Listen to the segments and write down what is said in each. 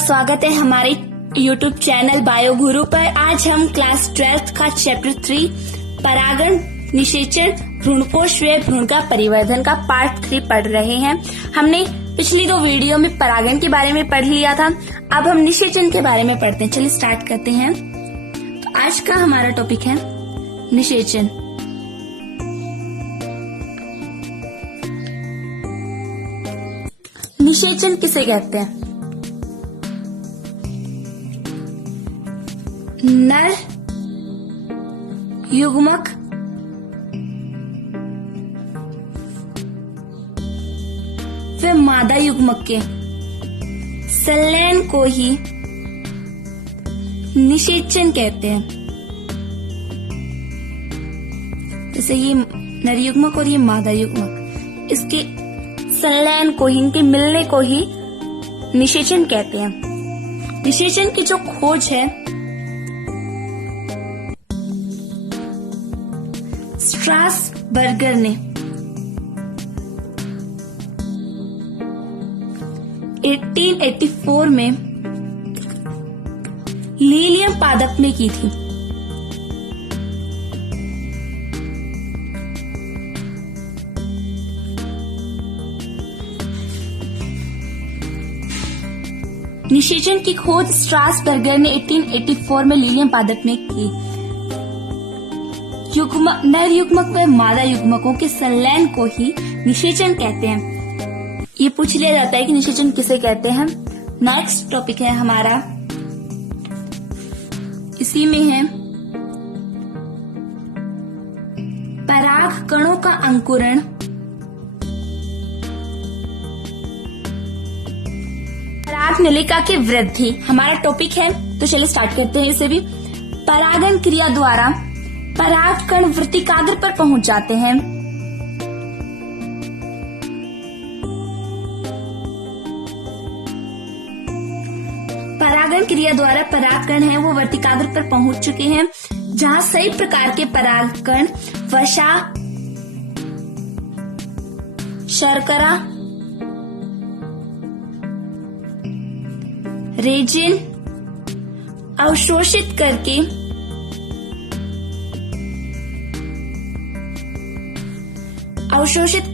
स्वागत है हमारे YouTube चैनल बायो गुरु पर। आज हम क्लास 12th का चैप्टर 3 परागण, निषेचन, भ्रूणपोष व्यय, भ्रूण का परिवर्धन का पार्ट 3 पढ़ रहे हैं। हमने पिछली 2 वीडियो में परागण के बारे में पढ़ लिया था। अब हम निषेचन के बारे में पढ़ते हैं। चलिए स्टार्ट करते हैं। तो आज का हमारा टॉपिक है निषेचन। निषेचन किसे कहते हैं? नर युग्मक व मादा युग्मक के संलयन को ही निषेचन कहते हैं। जैसे ये नर युग्मक और ये मादा युग्मक, इसके संलयन को ही, इनके मिलने को ही निषेचन कहते हैं। निषेचन की जो खोज है स्ट्रासबर्गर ने 1884 में लीलियम पादप में की थी। निषेचन की खोज स्ट्रासबर्गर ने 1884 में लीलियम पादप में की। नर युग्मक व मादा युग्मकों के संलयन को ही निषेचन कहते हैं। ये पूछ लिया जाता है कि निषेचन किसे कहते हैं। नेक्स्ट टॉपिक है हमारा, इसी में है पराग कणों का अंकुरण, पराग नलिका की वृद्धि हमारा टॉपिक है। तो चलिए स्टार्ट करते हैं इसे भी। परागण क्रिया द्वारा पराग कण वर्तिकाग्र पर पहुंच जाते हैं। परागण क्रिया द्वारा पराग कण है वो वर्तिकाग्र पर पहुंच चुके हैं, जहां सही प्रकार के पराग कण वसा, शर्करा, रेजिन अवशोषित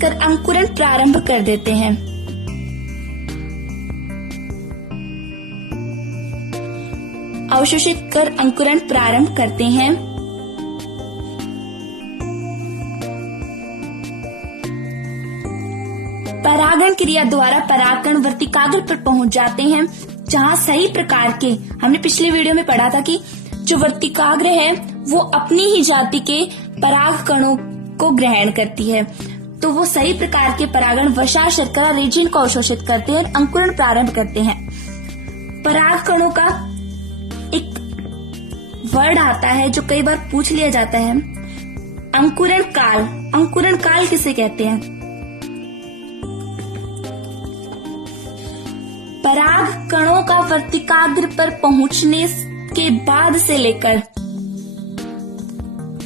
कर अंकुरण प्रारंभ कर देते हैं। अवशोषित कर अंकुरण प्रारंभ करते हैं। परागण क्रिया द्वारा परागकण वर्तिकाग्र पर पहुंच जाते हैं, जहां सही प्रकार के, हमने पिछले वीडियो में पढ़ा था कि जो वर्तिकाग्र है वो अपनी ही जाति के पराग कणों को ग्रहण करती है। तो वो सही प्रकार के परागण वसा, शर्करा, रेजिन को अवशोषित करते हैं और अंकुरण प्रारंभ करते हैं। पराग कणों का एक वर्ड आता है जो कई बार पूछ लिया जाता है, अंकुरण काल। अंकुरण काल किसे कहते हैं? पराग कणों का वर्तिकाग्र पर पहुंचने के बाद से लेकर,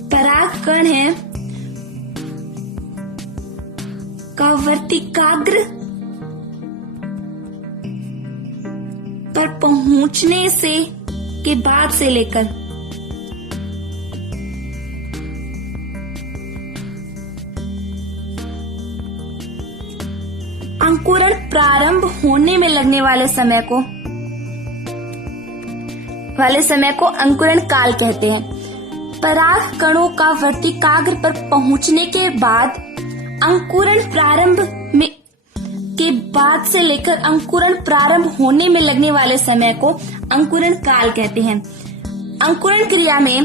पराग कण है का वर्तिकाग्र पर पहुंचने से के बाद से लेकर अंकुरण प्रारंभ होने में लगने वाले समय को अंकुरण काल कहते हैं। पराग कणों का वर्तिकाग्र पर पहुंचने के बाद अंकुरण प्रारंभ में के बाद से लेकर अंकुरण प्रारंभ होने में लगने वाले समय को अंकुरण काल कहते हैं। अंकुरण क्रिया में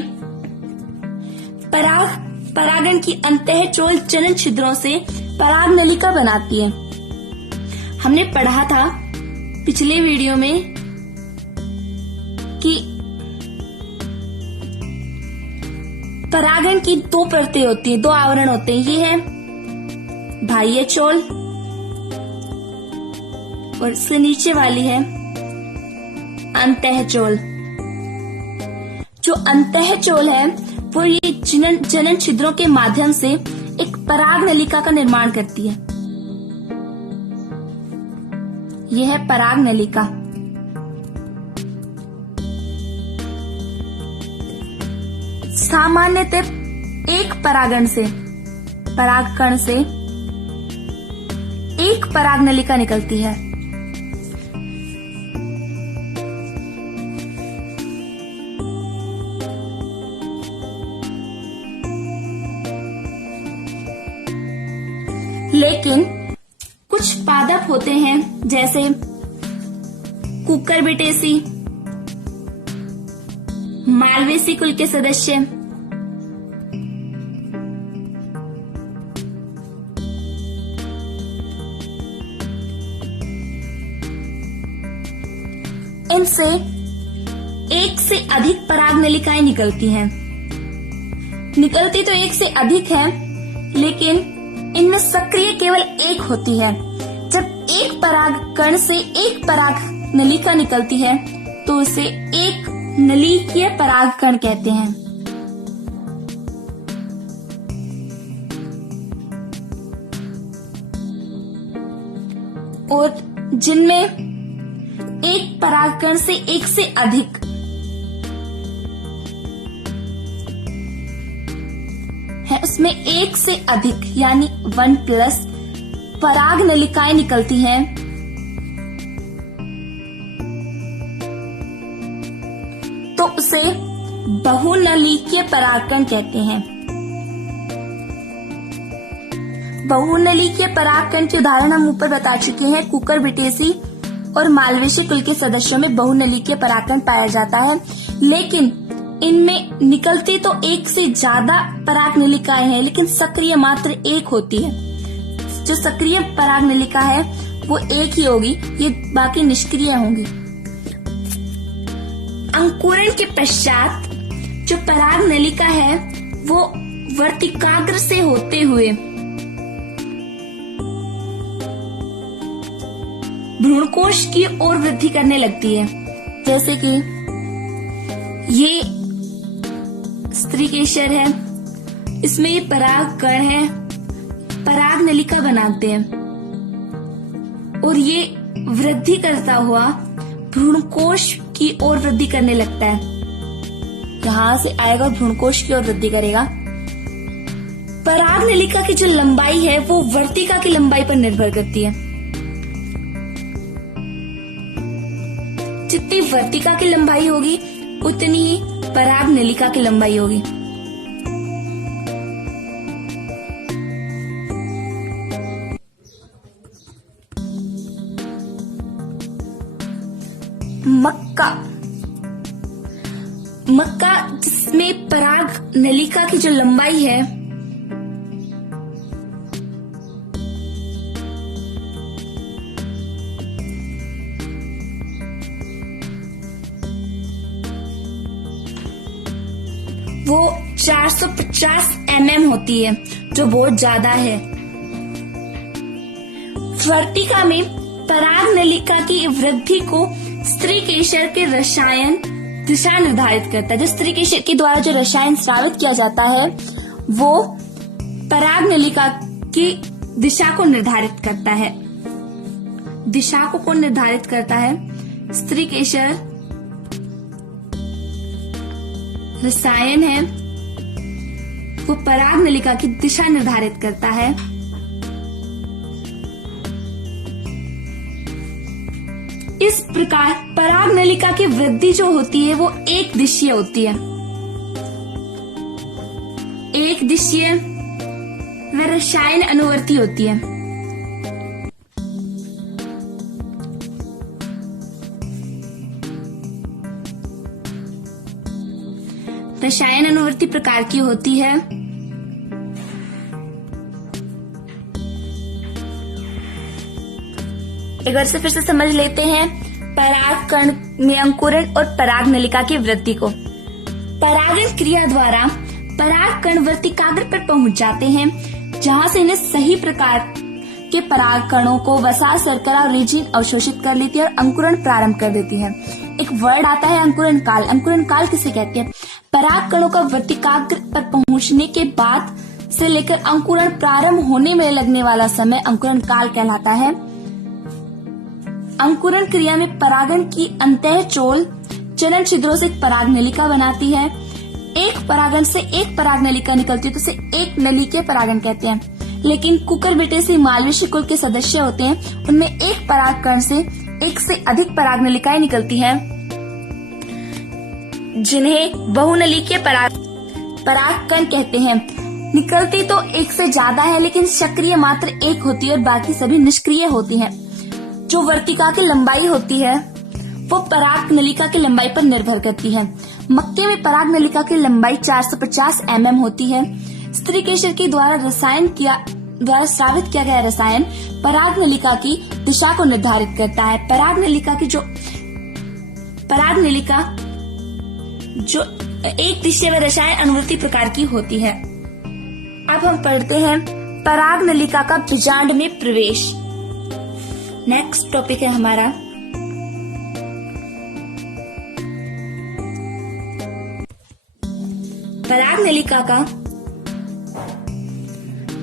परागण की अंतःचोल जनन छिद्रों से पराग नलिका बनाती है। हमने पढ़ा था पिछले वीडियो में कि परागण की 2 परतें होती हैं, 2 आवरण होते हैं। ये है बाह्य चोल और इससे नीचे वाली है अंतःचोल। जो अंतःचोल है वो ये जनन छिद्रों के माध्यम से एक पराग नलिका का निर्माण करती है। यह है पराग नलिका। सामान्यतः एक परागकण से एक पराग नलिका निकलती है। लेकिन कुछ पादप होते हैं जैसे कुकुरबिटेसी, मालवेसी कुल के सदस्य, इनसे एक से अधिक पराग नलिकाएं निकलती हैं। निकलती तो एक से अधिक है, लेकिन इनमें सक्रिय केवल एक होती है। जब एक पराग कण से एक पराग नलिका निकलती है तो उसे एक नलिकीय परागकण कहते हैं। और जिनमें एक परागकण से एक से अधिक है, उसमें एक से अधिक यानी 1+ पराग नलिकाएं निकलती हैं, तो उसे बहुनलिकीय परागकण कहते हैं। बहुनलिकीय परागकण के उदाहरण हम ऊपर बता चुके हैं। कुकुरबिटेसी और मालवेसी कुल के सदस्यों में बहुनलिकीय परागकण पाया जाता है, लेकिन इनमें निकलती तो एक से ज्यादा पराग नलिकाएं हैं, लेकिन सक्रिय मात्र एक होती है। जो सक्रिय पराग नलिका है वो एक ही होगी, ये बाकी निष्क्रिय होंगी। अंकुरण के पश्चात जो पराग नलिका है वो वर्तिकाग्र से होते हुए भ्रूणकोश की ओर वृद्धि करने लगती है। जैसे कि ये स्त्री केशर है, इसमें ये पराग कण है, पराग नलिका बनाते हैं और ये वृद्धि करता हुआ भ्रूणकोश की ओर वृद्धि करने लगता है। यहां से आएगा और भ्रूणकोश की ओर वृद्धि करेगा। पराग नलिका की जो लंबाई है वो वर्तिका की लंबाई पर निर्भर करती है। जितनी वर्तिका की लंबाई होगी उतनी ही पराग नलिका की लंबाई होगी। मक्का जिसमें पराग नलिका की जो लंबाई है वो 450 mm होती है, जो बहुत ज्यादा है। वर्तिका में पराग नलिका की वृद्धि को स्त्री केशर के रसायन दिशा निर्धारित करता है। जो स्त्री केशर के द्वारा जो रसायन स्रावित किया जाता है वो पराग नलिका की दिशा को निर्धारित करता है। दिशा को कौन निर्धारित करता है? स्त्री केशर रसायन है वो पराग नलिका की दिशा निर्धारित करता है। इस प्रकार पराग नलिका की वृद्धि जो होती है वो एक दिशीय होती है। एक दिशीय व रसायन अनुवर्ती होती है। रसायन अनुवर्ती प्रकार की होती है। एक बार से फिर से समझ लेते हैं पराग कण में अंकुरण और पराग नलिका की वृद्धि को। परागण क्रिया द्वारा पराग कण वर्तिकाग्र पर पहुंच जाते हैं, जहां से इन्हें सही प्रकार के पराग कणों को वसा, शर्करा और रेजिन अवशोषित कर लेती है और अंकुरण प्रारंभ कर देती है। एक वर्ड आता है अंकुरण काल। अंकुरण काल किसे कहते हैं? पराग कणों का वर्तिकाग्र पर पहुंचने के बाद से लेकर अंकुरण प्रारंभ होने में लगने वाला समय अंकुरण काल कहलाता है। अंकुरण क्रिया में परागण की अंतःचोल चलन छिद्रों से पराग नलिका बनाती है। एक परागण से एक परागनलिका निकलती है तो उसे एक नलिकीय परागण कहते हैं। लेकिन कुकुरबिटेसी मालवेसी कुल के सदस्य होते हैं, उनमें एक परागकण से एक से अधिक परागनलिकाएं निकलती हैं, जिन्हें बहुनलिकीय परागकण कहते हैं। निकलती तो एक से ज्यादा है, लेकिन सक्रिय मात्र एक होती है और बाकी सभी निष्क्रिय होती हैं। जो वर्तिका की लंबाई होती है वो परागनलिका की लंबाई पर निर्भर करती है। मक्के में परागनलिका की लंबाई 450 mm होती है। स्त्री केशर के द्वारा स्रावित किया गया रसायन परागनलिका की दिशा को निर्धारित करता है। परागनलिका जो एक दिशा रसायन अनुवर्ती प्रकार की होती है। अब हम पढ़ते हैं परागनलिका का बीजांड में प्रवेश। नेक्स्ट टॉपिक है हमारा परागनलिका का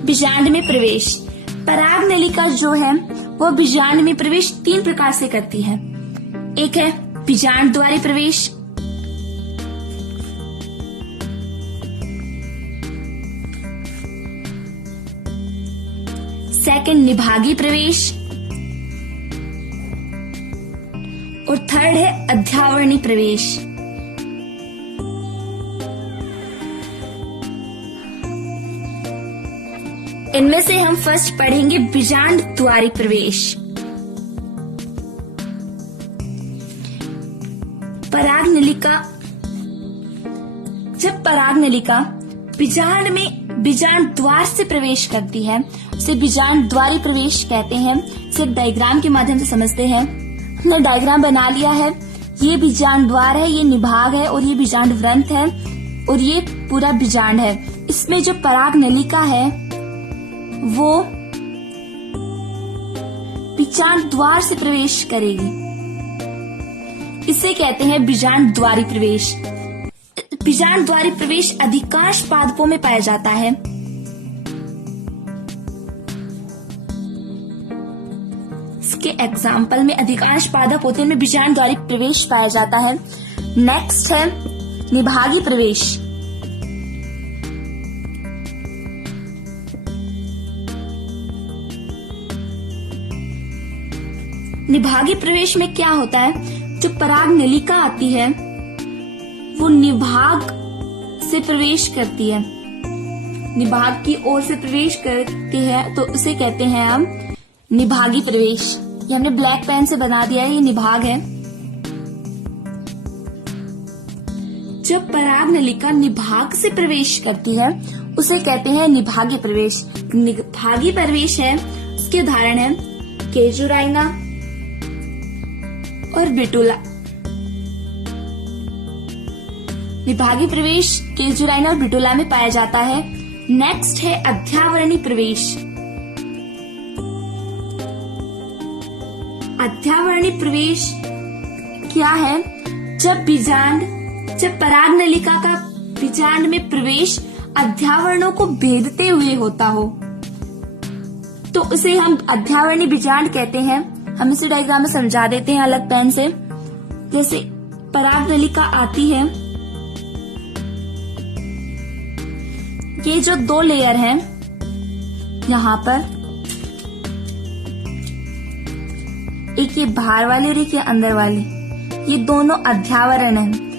बीजांड में प्रवेश। परागनलिका जो है वो बीजांड में प्रवेश 3 प्रकार से करती है। एक है बीजांड द्वारी प्रवेश, सेकंड निभागी प्रवेश और थर्ड है अध्यावरणी प्रवेश। इनमें से हम फर्स्ट पढ़ेंगे बीजांड द्वारी प्रवेश। जब परागनलिका बीजांड द्वार से प्रवेश करती है उसे बीजांड द्वारी प्रवेश कहते हैं। इसे डायग्राम के माध्यम से समझते हैं। हमने डायग्राम बना लिया है। ये बीजांड द्वार है, ये निभाग है और ये बीजांड व्रंत है और ये पूरा बीजांड है। इसमें जो परागनलिका है वो बीजांड द्वार से प्रवेश करेगी। इसे कहते हैं बीजांड द्वारी प्रवेश। बीजांड द्वारी प्रवेश अधिकांश पादपों में पाया जाता है। इसके एग्जाम्पल में अधिकांश पादप होते हैं, इनमें बीजांड द्वारी प्रवेश पाया जाता है। नेक्स्ट है निभागी प्रवेश। निभागी प्रवेश में क्या होता है, जो परागनलिका आती है वो निभाग से प्रवेश करती है, निभाग की ओर से प्रवेश करती है तो उसे कहते हैं हम निभागी प्रवेश। ये हमने ब्लैक पेन से बना दिया है, ये निभाग है। जब परागनलिका निभाग से प्रवेश करती है उसे कहते हैं निभागी प्रवेश। निभागी प्रवेश है, उसके उदाहरण है केजुराइना और बिटुला। निभागी प्रवेश केजुराइना और बिटुला में पाया जाता है। नेक्स्ट है अध्यावरणी प्रवेश। अध्यावरणी प्रवेश क्या है, जब परागनलिका का बीजांड में प्रवेश अध्यावरणों को भेदते हुए होता हो तो उसे हम अध्यावरणी बीजांड कहते हैं। हम इसे डायग्राम में समझा देते हैं अलग पेन से। जैसे परागनलिका आती है, ये जो 2 लेयर हैं यहाँ पर, एक ये बाहर वाली और एक ये अंदर वाली, ये दोनों अध्यावरण हैं।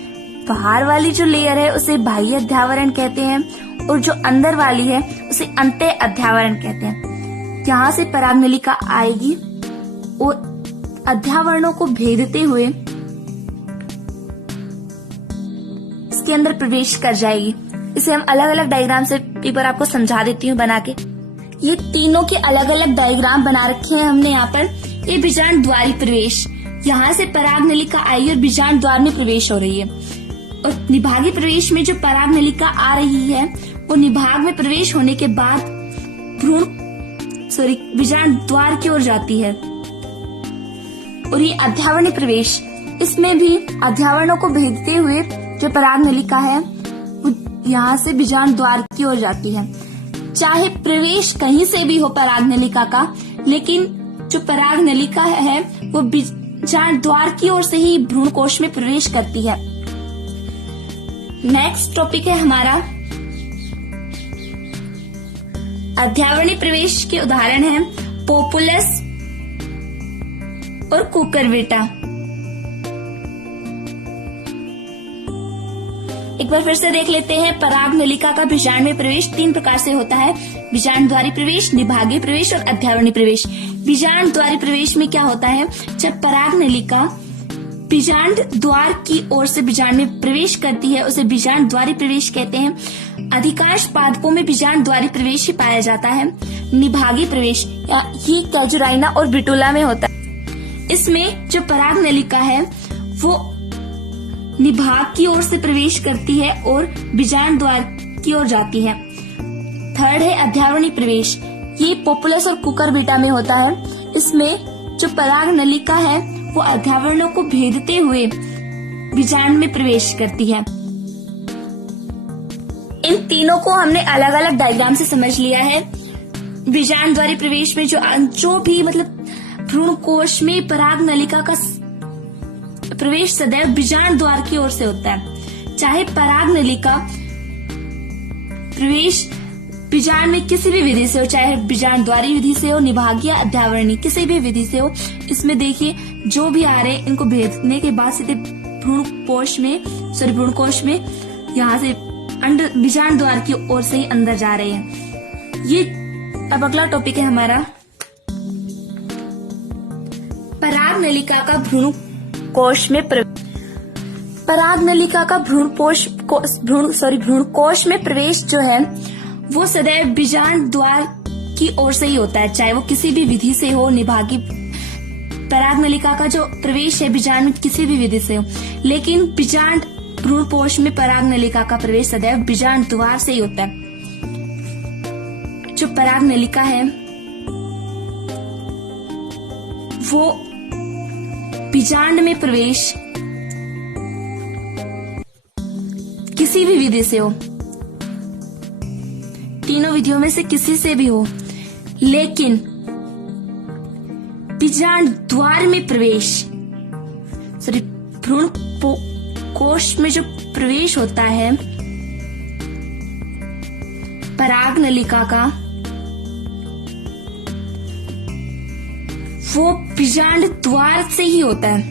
बाहर वाली जो लेयर है उसे बाह्य अध्यावरण कहते हैं और जो अंदर वाली है उसे अंत्य अध्यावरण कहते हैं। यहाँ से परागनलिका आएगी और अध्यावरणों को भेदते हुए इसके अंदर प्रवेश कर जाएगी। इसे हम अलग अलग डायग्राम से एक बार आपको समझा देती हूँ बना के। ये तीनों के अलग अलग डायग्राम बना रखे हैं हमने यहाँ पर। ये बीजांड द्वारी प्रवेश, यहाँ से परागनलिका आई और बीजांड द्वार में प्रवेश हो रही है। और निभागी प्रवेश में जो परागनलिका आ रही है वो निभाग में प्रवेश होने के बाद बीजांड द्वार की ओर जाती है। और ये अध्यावरणी प्रवेश, इसमें भी अध्यावरणों को भेदते हुए जो परागनलिका है वो यहाँ से बीजांड द्वार की ओर जाती है। चाहे प्रवेश कहीं से भी हो परागनलिका का, लेकिन जो परागनलिका है वो बीजांड द्वार की ओर से ही भ्रूण कोश में प्रवेश करती है। नेक्स्ट टॉपिक है हमारा अध्यावरणीय प्रवेश के उदाहरण हैं पोपुलस और कुकुरबिटा। एक बार फिर से देख लेते हैं। पराग नलिका का बीजांड में प्रवेश 3 प्रकार से होता है, बीजांड द्वारी प्रवेश, निभागीय प्रवेश और अध्यावरणीय प्रवेश। बीजांड द्वारी प्रवेश में क्या होता है, जब पराग नलिका बीजांड द्वार की ओर से बीजांड में प्रवेश करती है उसे बीजांड द्वारी प्रवेश कहते हैं। अधिकांश पादपों में बीजांड द्वारी प्रवेश ही पाया जाता है। निभागीय प्रवेश ये कैजुराइना और ब्रिटुला में होता है। इसमें जो पराग नलिका है वो निभाग की ओर से प्रवेश करती है और बीजांड द्वार की ओर जाती है। थर्ड है अध्यावरणीय प्रवेश, ये पोपुलस और कुकुरबिटा में होता है। इसमें जो पराग नलिका है वो अध्यावरणों को भेदते हुए बीजांड में प्रवेश करती है। इन तीनों को हमने अलग अलग डायग्राम से समझ लिया है। बीजांड द्वारी प्रवेश में जो भी मतलब भ्रूण कोश में पराग नलिका का प्रवेश सदैव बीजांड द्वार की ओर से होता है। चाहे पराग नलिका प्रवेश बीजांड में किसी भी विधि से हो, चाहे बीजांड द्वारी विधि से हो, निभागीय या अध्यावरणीय किसी भी विधि से हो, इसमें देखिए जो भी आ रहे हैं इनको भेदने के बाद सीधे भ्रूण कोश में यहाँ से बीजांड द्वार की ओर से ही अंदर जा रहे हैं। ये अब अगला टॉपिक है हमारा पराग नलिका का भ्रूण कोश में पराग नलिका का भ्रूण कोश में प्रवेश जो है वो सदैव बीजांड द्वार की ओर से ही होता है, चाहे वो किसी भी विधि से हो। निभागीय पराग नलिका का जो प्रवेश है बीजांड में किसी भी विधि से हो, लेकिन बीजांड भ्रूण कोश में पराग नलिका का प्रवेश सदैव बीजांड द्वार से ही होता है। जो पराग नलिका है वो बीजांड में प्रवेश किसी भी विधि से हो, तीनों विधियों में से किसी से भी हो, लेकिन बीजांड द्वार में प्रवेश भ्रूण कोश में जो प्रवेश होता है पराग नलिका का वो बीजांड द्वार से ही होता है।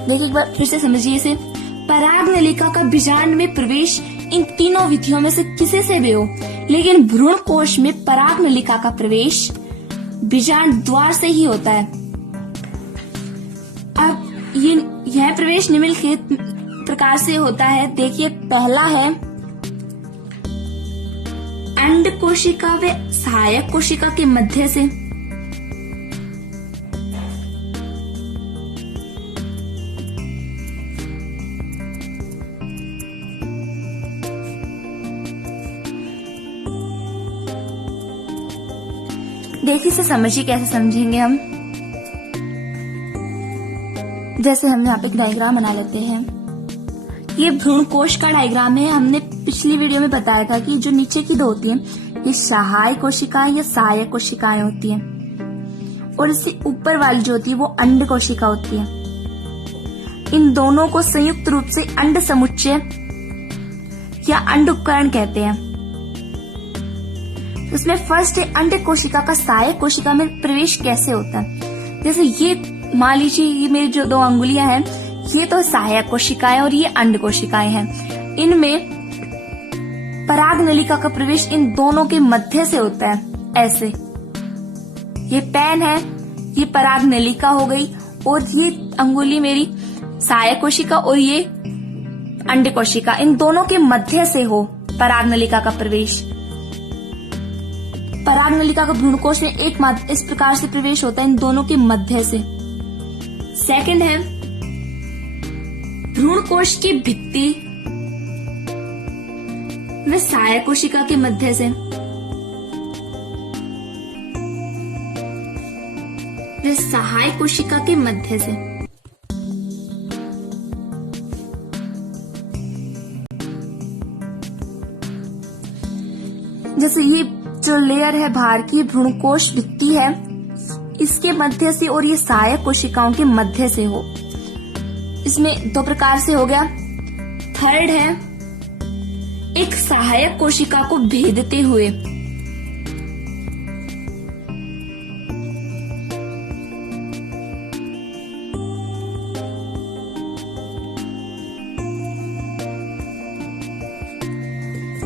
देखिए एक बार फिर से समझिए इसे। पराग नलिका का बीजांड में प्रवेश इन तीनों विधियों में से किसी से भी हो, लेकिन भ्रूण कोश में पराग नलिका का प्रवेश बीजांड द्वार से ही होता है। अब यह प्रवेश निम्नलिखित प्रकार से होता है। देखिए पहला है अंड कोशिका व सहायक कोशिका के मध्य से। देखिए इसे समझिए, कैसे समझेंगे हम। जैसे हम यहाँ पे एक डायग्राम बना लेते हैं। ये भ्रूण कोश का डायग्राम है। हमने पिछली वीडियो में बताया था कि जो नीचे की दो होती हैं ये सहाय कोशिकाएं या सहायक कोशिकाएं होती हैं, और इससे ऊपर वाली जो होती है वो अंड कोशिका होती है। इन दोनों को संयुक्त रूप से अंड समुच्चय या अंड उपकरण कहते हैं। उसमें फर्स्ट है अंड कोशिका का सहायक कोशिका में प्रवेश कैसे होता है। जैसे ये मान लीजिए ये मेरी जो 2 अंगुलियां हैं ये तो सहायक कोशिकाएं और ये अंड कोशिकाएं हैं। इनमें पराग नलिका का प्रवेश इन दोनों के मध्य से होता है। ऐसे ये पेन है, ये पराग नलिका हो गई, और ये अंगुली मेरी सहायक कोशिका और ये अंड कोशिका, इन दोनों के मध्य से हो पराग नलिका का प्रवेश। पराग नलिका का भ्रूणकोश में एकमात्र इस प्रकार से प्रवेश होता है, इन दोनों के मध्य से। सेकंड है भ्रूणकोश की भित्ति व सहायक कोशिका के मध्य से। व सहायक कोशिका के मध्य से। जैसे ये जो लेयर है बाहर की भ्रूणकोश भित्ति है, इसके मध्य से और ये सहायक कोशिकाओं के मध्य से हो। इसमें दो प्रकार से हो गया। थर्ड है एक सहायक कोशिका को भेदते हुए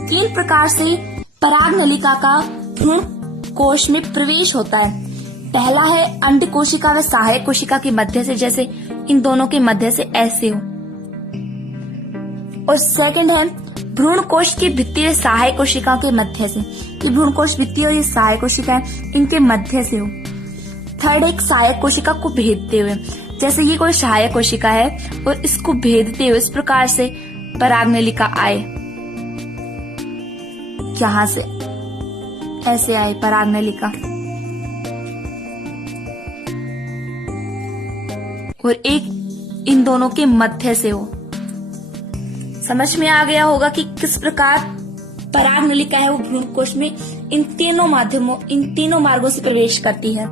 तीन प्रकार से पराग नलिका का भ्रूण कोश में प्रवेश होता है। पहला है अंड कोशिका व सहायक कोशिका के मध्य से, जैसे इन दोनों के मध्य से ऐसे हो। और सेकंड है भ्रूण कोश की भित्ति व सहायक कोशिका के मध्य से, कि भ्रूण कोश भित्ति और ये सहायक कोशिका है इनके मध्य से हो। थर्ड एक सहायक कोशिका को भेदते हुए, जैसे ये कोई सहायक कोशिका है और इसको भेदते हुए इस प्रकार से पराग नलिका आए, यहां से ऐसे आए पराग नलिका, और एक इन दोनों के मध्य से हो। समझ में आ गया होगा कि किस प्रकार पराग नलिका है वो भ्रूण कोश में इन तीनों मार्गों से प्रवेश करती है।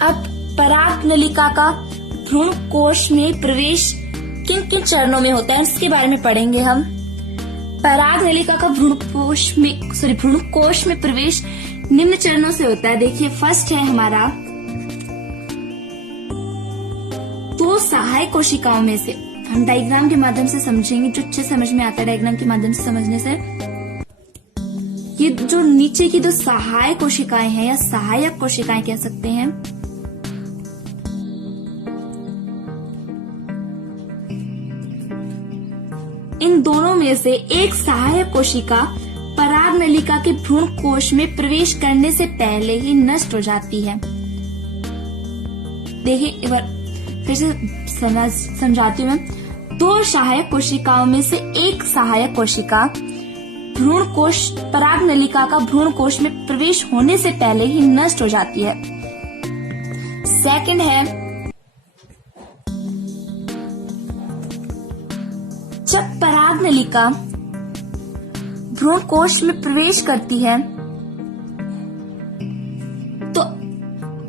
अब पराग नलिका का भ्रूण कोश में प्रवेश किन किन चरणों में होता है इसके बारे में पढ़ेंगे हम। पराग नलिका का भ्रूण कोश में प्रवेश निम्न चरणों से होता है। देखिए फर्स्ट है हमारा दो सहायक कोशिकाओं में से, हम डायग्राम के माध्यम से समझेंगे जो अच्छे समझ में आता है। डायग्राम के माध्यम से समझने से ये जो नीचे की दो सहायक कोशिकाएं हैं या सहायक कोशिकाएं कह सकते हैं, इन दोनों में से एक सहायक कोशिका पराग नलिका के भ्रूण कोश में प्रवेश करने से पहले ही नष्ट हो जाती है। देखिए एक बार फिर से समझाती हूँ मैं। दो सहायक कोशिकाओं में से एक सहायक कोशिका भ्रूण कोश पराग नलिका का भ्रूण कोश में प्रवेश होने से पहले ही नष्ट हो जाती है। सेकंड है जब पराग नलिका भ्रूण कोश में प्रवेश करती है तो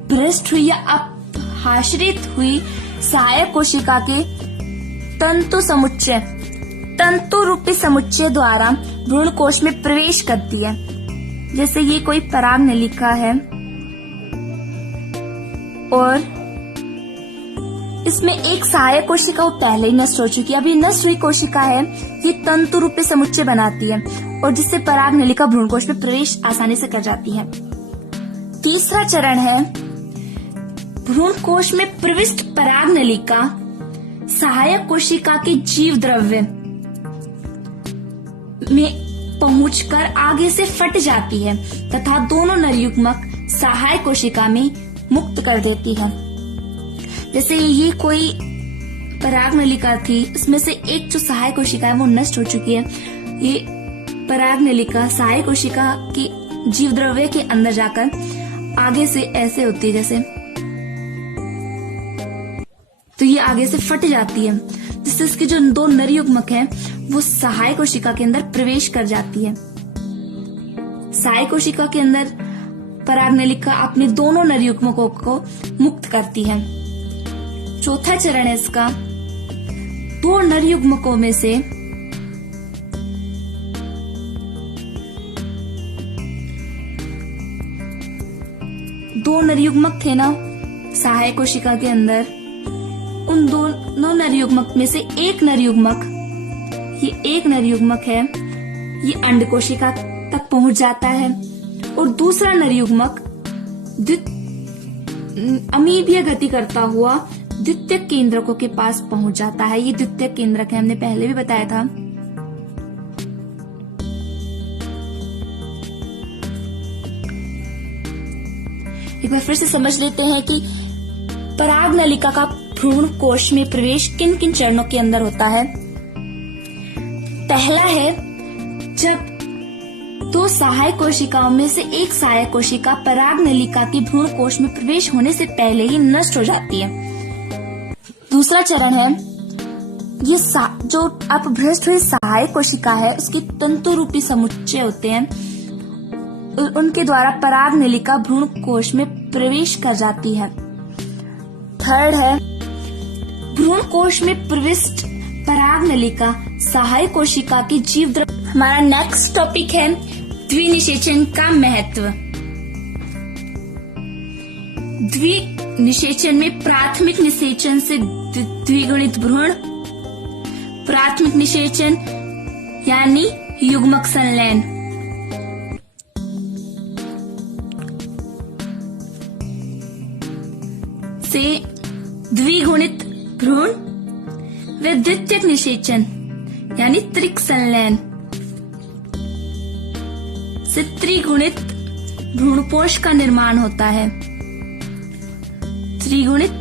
भ्रष्ट हुई या अपहाश्रित हुई सहायक कोशिका के तंतु रूपी समुच्चय द्वारा भ्रूण कोश में प्रवेश करती है। जैसे ये कोई पराग नलिका है और इसमें एक सहायक कोशिका वो पहले ही नष्ट हो चुकी है। अभी नष्ट हुई कोशिका है ये तंतु रूपी समुच्चय बनाती है और जिससे पराग नलिका भ्रूण कोश में प्रवेश आसानी से कर जाती है। तीसरा चरण है भ्रूण कोश में प्रविष्ट पराग नलिका सहायक कोशिका के जीव द्रव्य में पहुंचकर आगे से फट जाती है तथा दोनों नरयुग्मक सहायक कोशिका में मुक्त कर देती है। जैसे ये कोई पराग नलिका थी, इसमें से एक जो सहायक कोशिका है वो नष्ट हो चुकी है। ये पराग नलिका सहायक कोशिका की जीव द्रव्य के अंदर जाकर आगे से ऐसे होती है जैसे, तो ये आगे से फट जाती है जिससे इसके जो दो नरयुग्मक हैं वो सहायक कोशिका के अंदर प्रवेश कर जाती है। सहायक कोशिका के अंदर पराग नलिका अपने दोनों नरयुग्मकों को मुक्त करती है। चौथा चरण है इसका दो नरयुग्मकों में से दो नरयुग्मक थे ना सहायक कोशिका के अंदर, उन दोनों नरयुग्मक में से एक नरयुग्मक, ये एक नरयुग्मक है ये अंड कोशिका तक पहुंच जाता है और दूसरा नरयुग्मक अमीबीय गति करता हुआ द्वितीयक केंद्रकों के पास पहुंच जाता है। ये द्वितीयक केंद्रक है, हमने पहले भी बताया था। एक बार फिर से समझ लेते हैं कि पराग नलिका का भ्रूण कोश में प्रवेश किन किन चरणों के अंदर होता है। पहला है जब दो सहायक कोशिकाओं में से एक सहायक कोशिका पराग नलिका के भ्रूण कोश में प्रवेश होने से पहले ही नष्ट हो जाती है। दूसरा चरण है ये जो अपभ्रष्ट हुई सहायक कोशिका है उसके तंतु रूपी समुच्चय होते हैं, उनके द्वारा पराग नलिका भ्रूण कोश में प्रवेश कर जाती है। थर्ड है भ्रूण कोश में प्रविष्ट पराग नलिका सहायक कोशिका की जीव द्रव्य। हमारा नेक्स्ट टॉपिक है द्विनिषेचन का महत्व। द्विनिषेचन में प्राथमिक निषेचन से द्विगुणित भ्रूण, प्राथमिक निषेचन यानी युग्मक संलयन से द्विगुणित भ्रूण व द्वितीयक निषेचन यानी त्रिक संलयन से त्रिगुणित भ्रूणपोष का निर्माण होता है। त्रिगुणित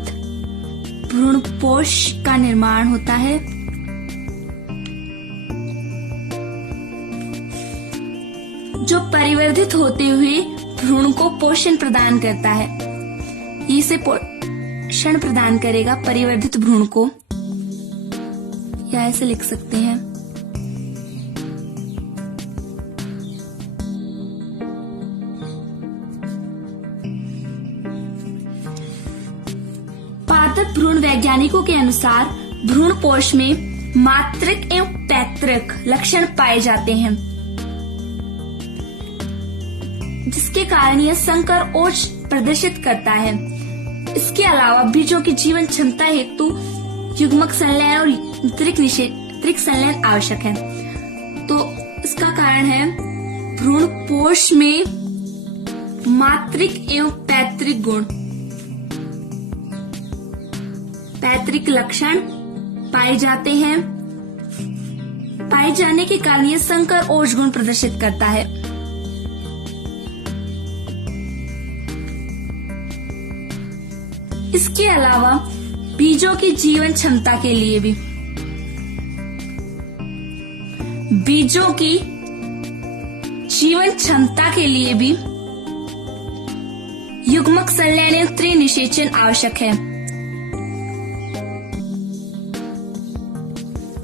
भ्रूणपोष का निर्माण होता है। जो परिवर्धित होते हुए भ्रूण को पोषण प्रदान करता है। इसे पोषण प्रदान करेगा परिवर्धित भ्रूण को, या ऐसे लिख सकते हैं। पादप भ्रूण वैज्ञानिकों के अनुसार भ्रूणपोष में मातृक एवं पैतृक लक्षण पाए जाते हैं, जिसके कारण यह संकर ओज प्रदर्शित करता है। इसके अलावा बीजों की जीवन क्षमता हेतु युग्मक संलयन और त्रिक संलयन आवश्यक है। तो इसका कारण है भ्रूणपोष में मातृक एवं पैतृक गुण, पैतृक लक्षण पाए जाते हैं। पाए जाने के कारण यह संकर ओज गुण प्रदर्शित करता है। इसके अलावा बीजों की जीवन क्षमता के लिए भी, बीजों की जीवन क्षमता के लिए भी युग्मक संलयन एवं त्रिनिषेचन आवश्यक है।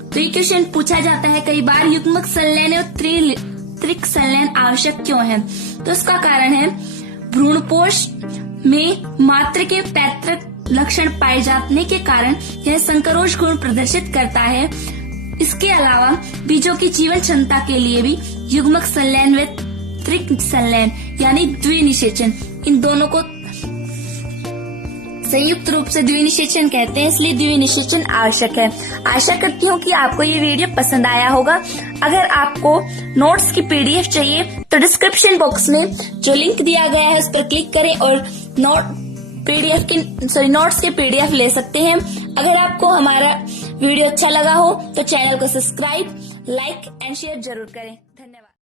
तो ये क्वेश्चन पूछा जाता है कई बार, युग्मक संलयन एवं त्रिक संलयन आवश्यक क्यों है? तो इसका कारण है भ्रूणपोष में मातृक एवं पैतृक लक्षण पाए जाने के कारण यह संकरोष गुण प्रदर्शित करता है। इसके अलावा बीजों की जीवन क्षमता के लिए भी युग्मक संलयन व त्रिक संलयन यानी द्विनिषेचन, इन दोनों को संयुक्त रूप से द्विनिषेचन कहते हैं, इसलिए द्विनिषेचन आवश्यक है। आशा करती हूँ कि आपको ये वीडियो पसंद आया होगा। अगर आपको नोट्स की पीडीएफ चाहिए तो डिस्क्रिप्शन बॉक्स में जो लिंक दिया गया है उस पर क्लिक करें और नोट्स के पीडीएफ ले सकते हैं। अगर आपको हमारा वीडियो अच्छा लगा हो तो चैनल को सब्सक्राइब, लाइक एंड शेयर जरूर करें। धन्यवाद।